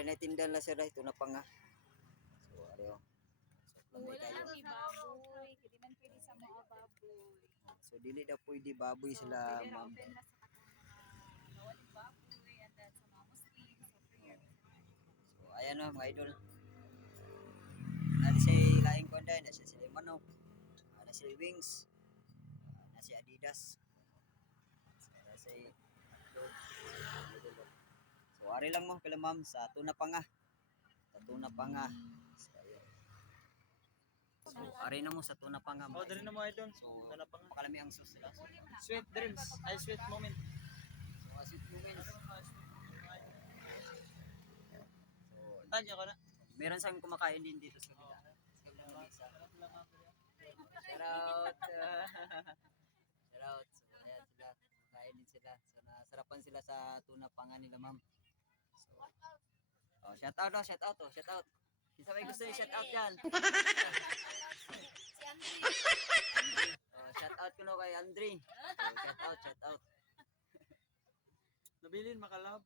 Ari na tindan la sir ito na pa nga. So ari oh. Wala lang ibaboy, hindi man pwede sa mga baboy. So dili daw pwede baboy So, sila pwede ra ma'am. open na sa katong mga bawal baboy and then sa mga Muslim, so prayer. So ayan oh mga idol. Nadi si laing konday na si manok. Ada si wings. Na si Adidas. Ada si So ari lang mo kala ma'am sa tuna pa nga. Sa tuna pa nga. So, ayun. So ari na mo sa tuna pa nga. Oh, dari na mo idol. So Tuna pa nga. makalami ang sauce sila. So Sweet dreams. Ay, sweet moment. sweet moments. So Tanya ko na. meron sang kumakain din dito sa kabila. Sa kabilang mesa. Shout out. Shout out. So ayan sila. Kumakain din sila. So nasarapan sila sa tuna pa nga nila ma'am. So oh, shout out oh, shout out oh, shout out. Isa may gusto i-shout out yan. Si Andre. Oh, shout out kuno kay Andre. So, shout out, shout out. Nabilin makalab.